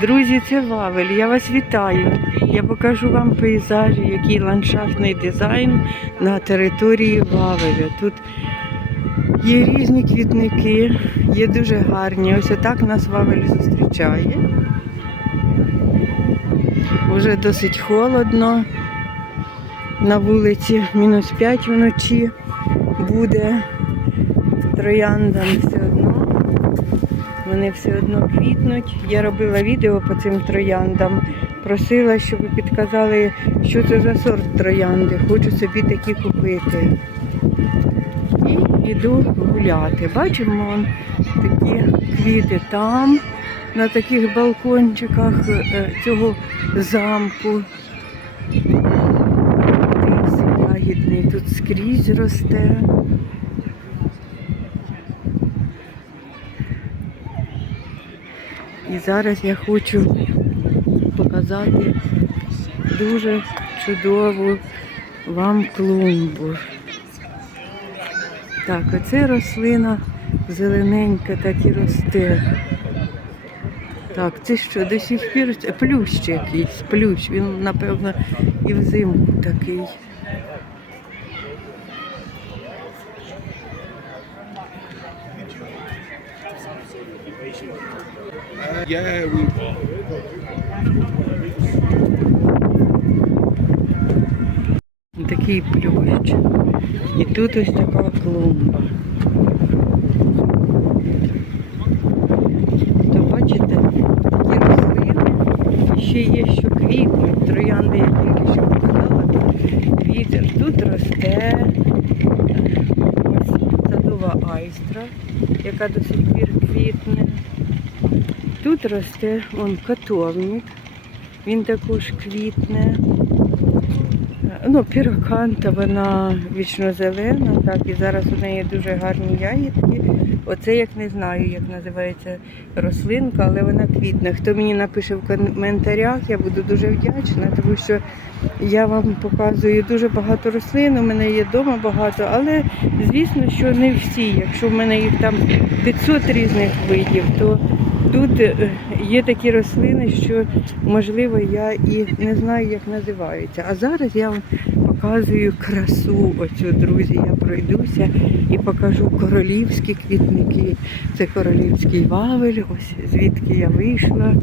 Друзі, це Вавель. Я вас вітаю. Я покажу вам пейзажі, який ландшафтний дизайн на території Вавеля. Тут є різні квітники, є дуже гарні. Ось отак нас Вавель зустрічає. Уже досить холодно. На вулиці мінус 5 вночі буде. Трояндам. Вони все одно квітнуть. Я робила відео по цим трояндам. Просила, щоб ви підказали, що це за сорт троянди. Хочу собі такі купити. І йду гуляти. Бачимо такі квіти там, на таких балкончиках е, цього замку. Ягідний тут скрізь росте. І зараз я хочу показати дуже чудову вам клумбу. Так, оце рослина зелененька так і росте. Так, це що, до сих пір плющ якийсь, плющ. Він, напевно, і взимку такий. Yeah, we. Такий плющ. І тут ось така клумба. То бачите, такі рослини. Ще є, що квітнуть. Троянди я тільки що показала, вітер. Тут росте ось садова айстра, яка до сих пір квітне. Тут росте он котовник, він також квітне. Ну, піроканта, вона вічно зелена, так, і зараз у неї дуже гарні ягідки. Оце як не знаю, як називається рослинка, але вона квітне. Хто мені напише в коментарях, я буду дуже вдячна, тому що я вам показую дуже багато рослин, у мене є вдома багато, але звісно, що не всі. Якщо в мене їх там 500 різних видів, то тут е, є такі рослини, що можливо я і не знаю, як називаються. А зараз я вам показую красу оцю, друзі. Я пройдуся і покажу королівські квітники. Це королівський вавель, ось звідки я вийшла.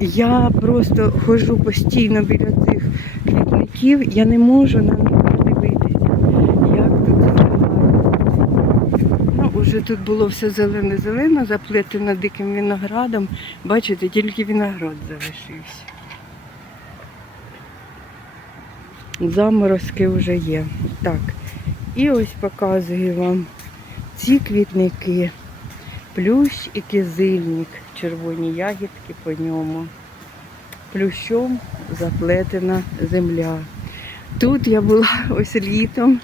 Я просто ходжу постійно біля цих квітників, я не можу на них подивитися, як тут гарно. Уже тут було все зелене-зелено, заплетено диким виноградом. Бачите, тільки виноград залишився. Заморозки вже є. Так. І ось показую вам ці квітники. Плющ і кизильник, червоні ягідки по ньому. Плющом заплетена земля. Тут я була ось літом.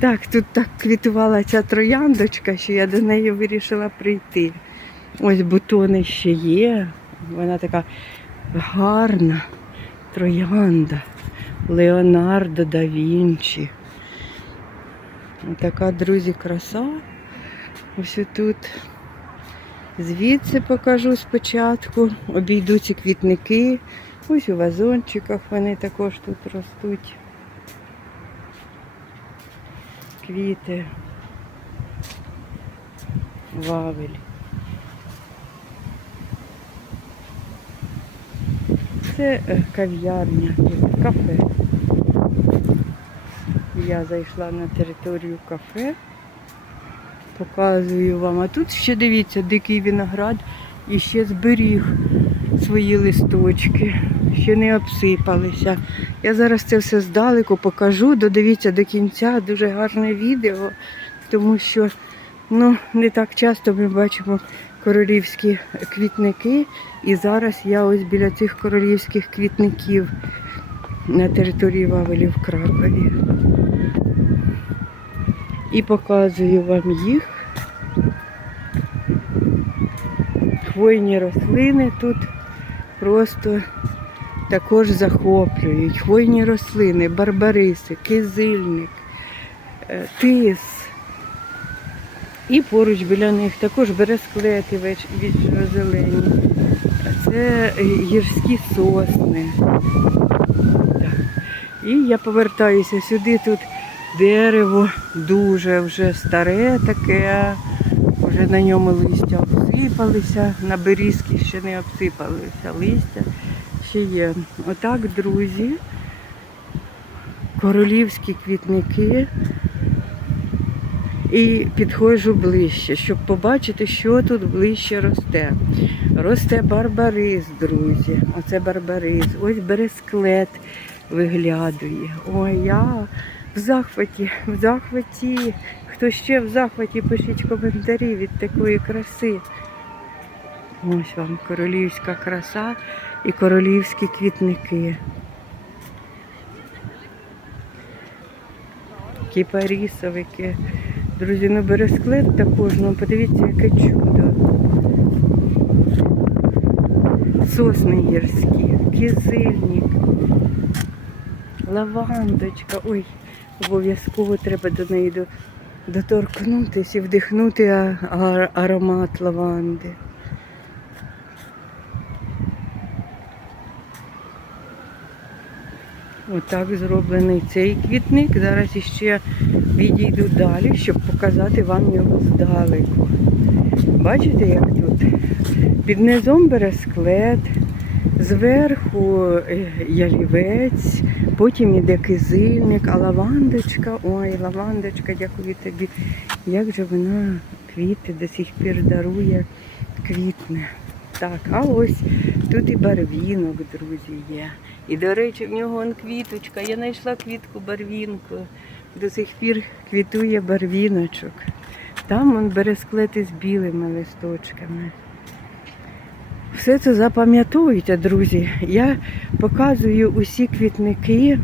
Так, тут так квітувала ця трояндочка, що я до неї вирішила прийти. Ось бутони ще є. Вона така гарна троянда. Леонардо да Вінчі. Така, друзі, краса. Ось тут. Звідси покажу спочатку. Обійду ці квітники. Ось у вазончиках вони також тут ростуть. Квіти. Вавель. Це е, кав'ярня, кафе. Я зайшла на територію кафе. Показую вам. А тут ще дивіться, дикий виноград і ще зберіг свої листочки, ще не обсипалися. Я зараз це все здалеку покажу, додивіться до кінця, дуже гарне відео, тому що ну, не так часто ми бачимо королівські квітники. І зараз я ось біля цих королівських квітників на території Вавелі в Кракові. І показую вам їх. Хвойні рослини тут просто також захоплюють. Хвойні рослини, барбариси, кизильник, е, тис, І поруч біля них також бересклети вічно-зелені. Це е, гірські сосни. Так. І я повертаюся сюди. Тут дерево дуже вже старе таке. Вже на ньому листя обсипалися, на берізки ще не обсипалися листя. Ще є. Отак, друзі, королівські квітники. І підходжу ближче, щоб побачити, що тут ближче росте. Росте барбарис, друзі. Оце барбарис. Ось бересклет виглядує. Ой, я в захваті, в захваті. Хто ще в захваті, пишіть коментарі від такої краси. Ось вам королівська краса і королівські квітники. Кіпарісовики. Друзі, ну бересклет також, ну подивіться, яке чудо. Сосни гірські, кизильник, лавандочка. Ой, обов'язково треба до неї до- доторкнутися і вдихнути аромат лаванди. Отак зроблений цей квітник. Зараз іще відійду далі, щоб показати вам його здалеку. Бачите, як тут? Під низом бересклет, зверху е, ялівець, потім іде кизильник, а лавандочка, ой, лавандочка, дякую тобі. Як же вона квіти до сих пір дарує, квітне. Так, а ось тут і барвінок, друзі, є. І, до речі, в нього он квіточка. Я знайшла квітку барвінку. До сих пір квітує барвіночок. Там он бересклети з білими листочками. Все це запам'ятовуйте, друзі. Я показую усі квітники,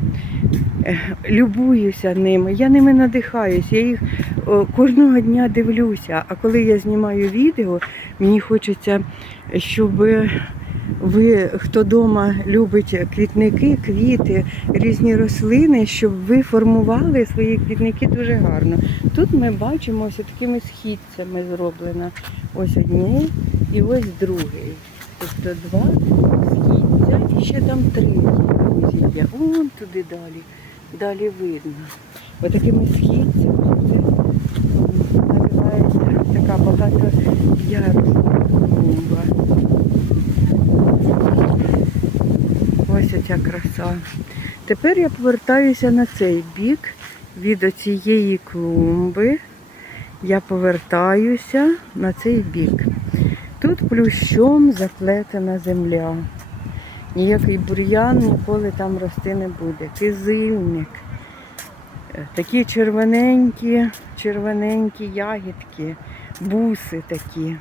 е, любуюся ними. Я ними надихаюся. Я їх кожного дня дивлюся. А коли я знімаю відео, мені хочеться, щоб ви, хто вдома любить квітники, квіти, різні рослини, щоб ви формували свої квітники дуже гарно. Тут ми бачимо ось такими східцями зроблено. Ось однієї і ось другий. Тобто два східця і ще там три друзі. Вон туди далі. Далі видно. Ось такими східцями така багатоярусна клумба. Ось оця краса. Тепер я повертаюся на цей бік від оцієї клумби. Я повертаюся на цей бік. Тут плющом заплетена земля. Ніякий бур'ян ніколи там рости не буде. Кизильник. Такі червоненькі, червоненькі ягідки, буси такі,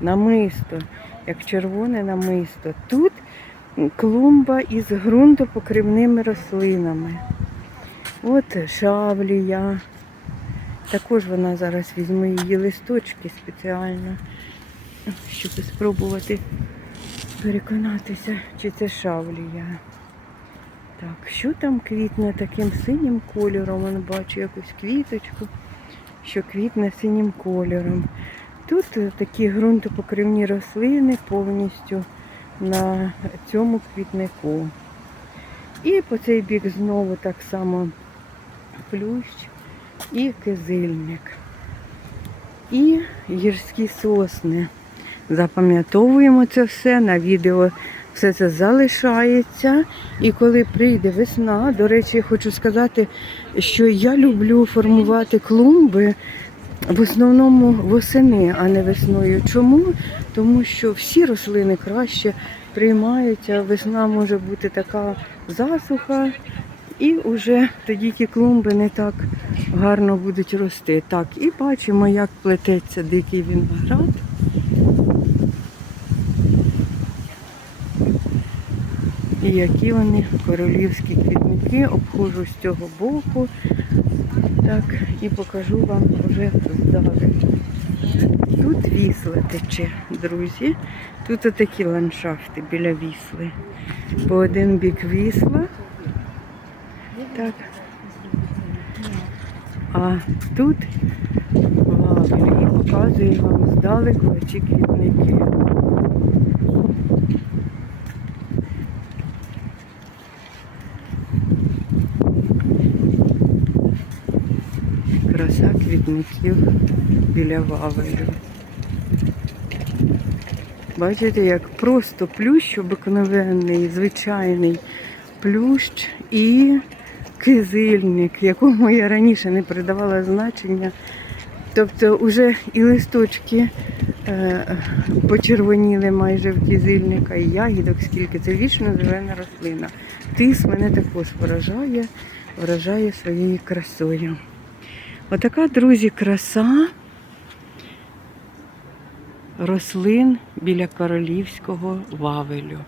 намисто, як червоне намисто. Тут клумба із ґрунтопокривними рослинами. От шавлія. Також вона зараз візьму її листочки спеціально, щоб спробувати переконатися, чи це шавлія. Так, що там квітне таким синім кольором? Вон бачу якусь квіточку, що квітне синім кольором. Тут такі ґрунтопокривні рослини повністю на цьому квітнику. І по цей бік знову так само плющ і кизильник. І гірські сосни. Запам'ятовуємо це все на відео. Все це залишається. І коли прийде весна, до речі, я хочу сказати, що я люблю формувати клумби в основному восени, а не весною. Чому? Тому що всі рослини краще приймаються. Весна може бути така засуха, і вже тоді ті клумби не так гарно будуть рости. Так, і бачимо, як плететься дикий виноград. І які вони королівські квітники, обходжу з цього боку. Так, і покажу вам вже здалеку. Тут вісла тече, друзі. Тут отакі ландшафти біля вісли. По один бік вісла. Так. А тут вавлі. показую вам здалеку ці квітники. Краса квітників біля Вавелю. Бачите, як просто плющ обикновенний, звичайний плющ і кизильник, якому я раніше не придавала значення. Тобто вже і листочки е, почервоніли майже в кизильника, і ягідок, скільки це вічно зелена рослина. Тис мене також вражає, вражає своєю красою. Отака, друзі, краса рослин біля королівського вавелю.